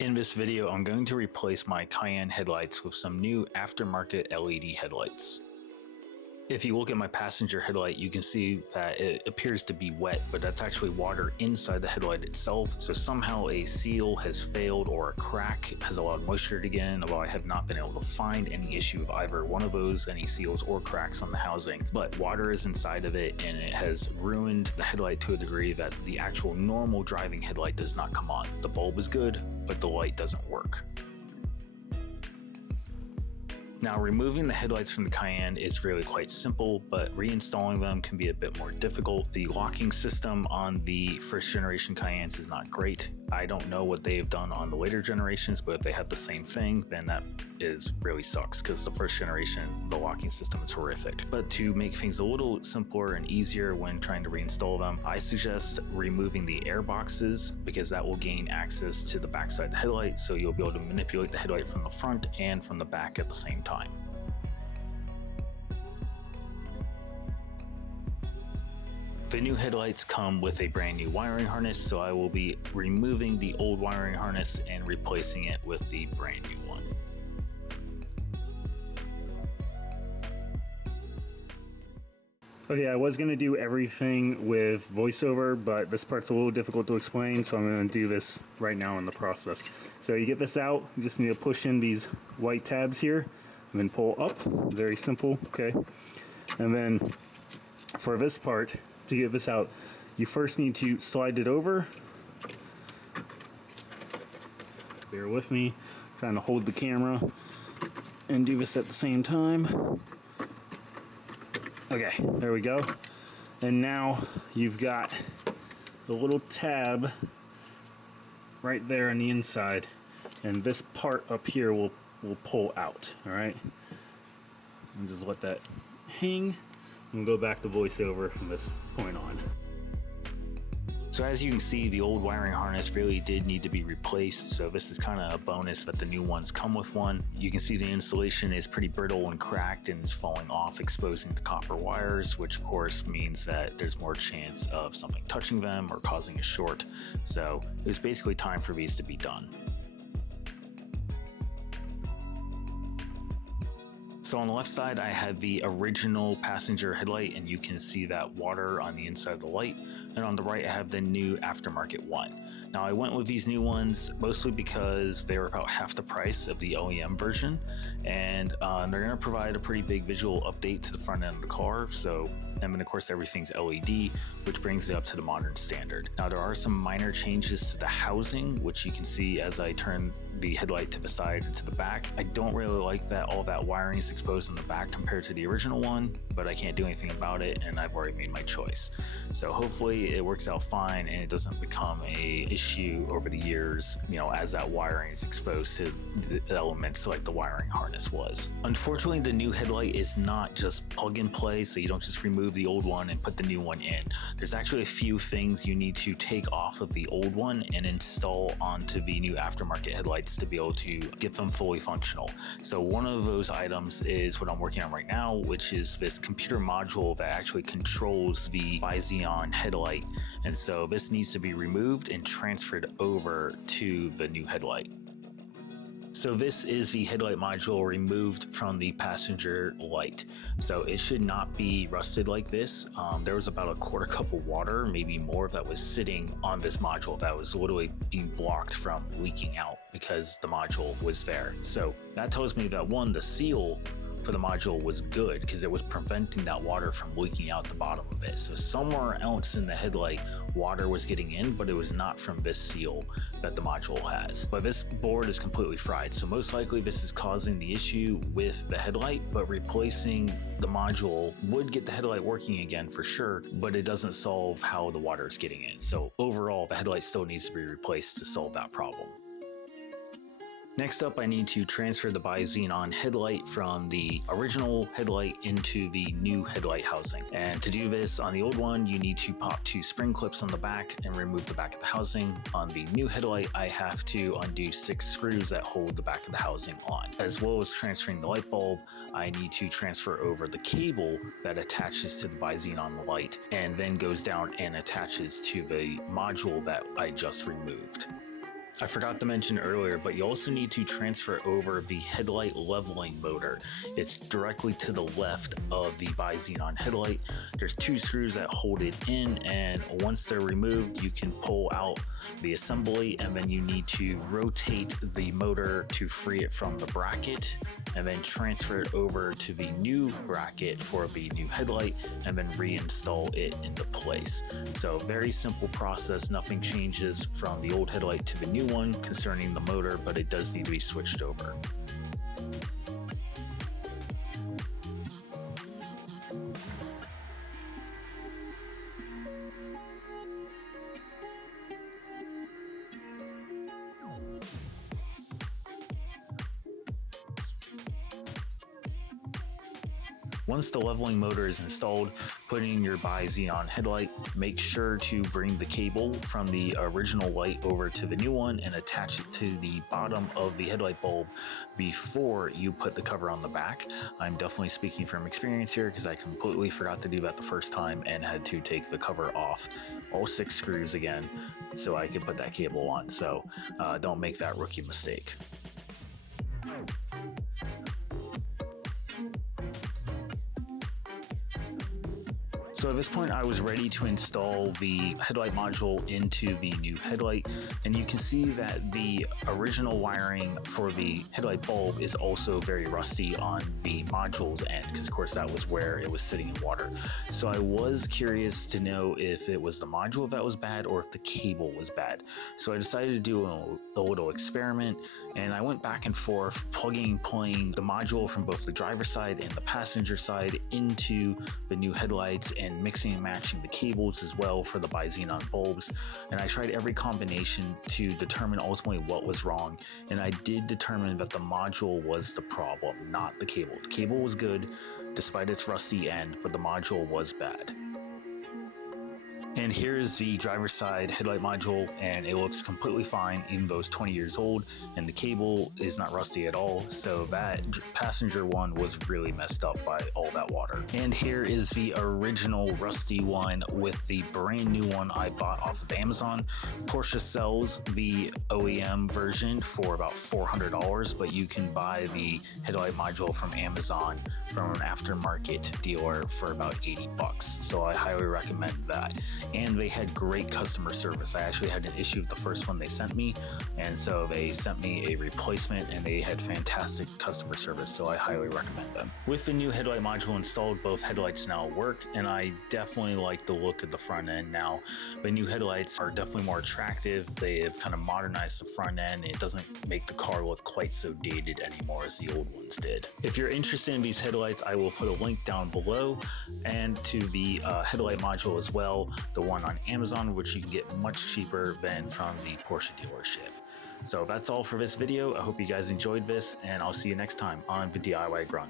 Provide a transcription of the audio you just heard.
In this video, I'm going to replace my Cayenne headlights with some new aftermarket LED headlights. If you look at my passenger headlight, you can see that it appears to be wet, but that's actually water inside the headlight itself. So somehow a seal has failed or a crack has allowed moisture to get in, although I have not been able to find any issue with either one of those, any seals or cracks on the housing. But water is inside of it and it has ruined the headlight to a degree that the actual normal driving headlight does not come on. The bulb is good, but the light doesn't work. Now, removing the headlights from the Cayenne is really quite simple, but reinstalling them can be a bit more difficult. The locking system on the first generation Cayennes is not great. I don't know what they've done on the later generations, but if they have the same thing, then that really sucks, because the first generation, the locking system is horrific. But to make things a little simpler and easier when trying to reinstall them, I suggest removing the air boxes, because that will gain access to the backside of the headlight, so you'll be able to manipulate the headlight from the front and from the back at the same time. The new headlights come with a brand new wiring harness, so I will be removing the old wiring harness and replacing it with the brand new one. Okay, I was going to do everything with voiceover, but this part's a little difficult to explain, so I'm going to do this right now in the process. So you get this out, you just need to push in these white tabs here, and then pull up. Very simple, okay? And then for this part, to get this out, you first need to slide it over. Bear with me, I'm trying to hold the camera and do this at the same time. Okay, there we go. And now you've got the little tab right there on the inside, and this part up here will pull out, all right? And just let that hang and go back to voiceover from this point on. So as you can see, the old wiring harness really did need to be replaced, so this is kind of a bonus that the new ones come with one. You can see the insulation is pretty brittle and cracked and is falling off, exposing the copper wires, which of course means that there's more chance of something touching them or causing a short. So it was basically time for these to be done. So on the left side, I had the original passenger headlight, and you can see that water on the inside of the light. And on the right, I have the new aftermarket one. Now, I went with these new ones mostly because they were about half the price of the OEM version, and they're going to provide a pretty big visual update to the front end of the car. And then of course everything's LED, which brings it up to the modern standard. Now, there are some minor changes to the housing, which you can see as I turn the headlight to the side and to the back. I don't really like that all that wiring is exposed in the back compared to the original one, but I can't do anything about it, and I've already made my choice. So hopefully it works out fine and it doesn't become a issue over the years, as that wiring is exposed to the elements like the wiring harness was. Unfortunately, the new headlight is not just plug and play, so you don't just remove the old one and put the new one in. There's actually a few things you need to take off of the old one and install onto the new aftermarket headlights to be able to get them fully functional. So one of those items is what I'm working on right now, which is this computer module that actually controls the bi-xenon headlight. And so this needs to be removed and transferred over to the new headlight. So this is the headlight module removed from the passenger light. So it should not be rusted like this. There was about a quarter cup of water, maybe more, that was sitting on this module that was literally being blocked from leaking out because the module was there. So that tells me that one, the seal for the module was good because it was preventing that water from leaking out the bottom of it. So somewhere else in the headlight, water was getting in, but it was not from this seal that the module has. But this board is completely fried, so most likely this is causing the issue with the headlight, but replacing the module would get the headlight working again for sure, but it doesn't solve how the water is getting in. So overall, the headlight still needs to be replaced to solve that problem. Next up, I need to transfer the bi-xenon headlight from the original headlight into the new headlight housing. And to do this, on the old one, you need to pop 2 spring clips on the back and remove the back of the housing. On the new headlight, I have to undo 6 screws that hold the back of the housing on. As well as transferring the light bulb, I need to transfer over the cable that attaches to the bi-xenon light and then goes down and attaches to the module that I just removed. I forgot to mention earlier, but you also need to transfer over the headlight leveling motor. It's directly to the left of the bi-xenon headlight. There's 2 screws that hold it in, and once they're removed, you can pull out the assembly, and then you need to rotate the motor to free it from the bracket, and then transfer it over to the new bracket for the new headlight, and then reinstall it into place. So very simple process, nothing changes from the old headlight to the new one concerning the motor, but it does need to be switched over. Once the leveling motor is installed, put in your bi-xenon headlight. Make sure to bring the cable from the original light over to the new one and attach it to the bottom of the headlight bulb before you put the cover on the back. I'm definitely speaking from experience here because I completely forgot to do that the first time and had to take the cover off all 6 screws again so I could put that cable on. So don't make that rookie mistake. So at this point I was ready to install the headlight module into the new headlight, and you can see that the original wiring for the headlight bulb is also very rusty on the module's end, because of course that was where it was sitting in water. So I was curious to know if it was the module that was bad or if the cable was bad. So I decided to do a little experiment, and I went back and forth plugging and playing the module from both the driver's side and the passenger side into the new headlights, and mixing and matching the cables as well for the bi-xenon bulbs. And I tried every combination to determine ultimately what was wrong, and I did determine that the module was the problem, not the cable. The cable was good despite its rusty end, but the module was bad. And here's the driver's side headlight module, and it looks completely fine even though it's 20 years old, and the cable is not rusty at all. So that passenger one was really messed up by all that water. And here is the original rusty one with the brand new one I bought off of Amazon. Porsche sells the OEM version for about $400, but you can buy the headlight module from Amazon from an aftermarket dealer for about 80 bucks. So I highly recommend that. And they had great customer service. I actually had an issue with the first one they sent me, and so they sent me a replacement, and they had fantastic customer service, so I highly recommend them. With the new headlight module installed, both headlights now work, and I definitely like the look of the front end now. The new headlights are definitely more attractive. They have kind of modernized the front end. It doesn't make the car look quite so dated anymore as the old ones did. If you're interested in these headlights, I will put a link down below, and to the headlight module as well, the one on Amazon, which you can get much cheaper than from the Porsche dealership. So that's all for this video. I hope you guys enjoyed this, and I'll see you next time on the DIY Grunt.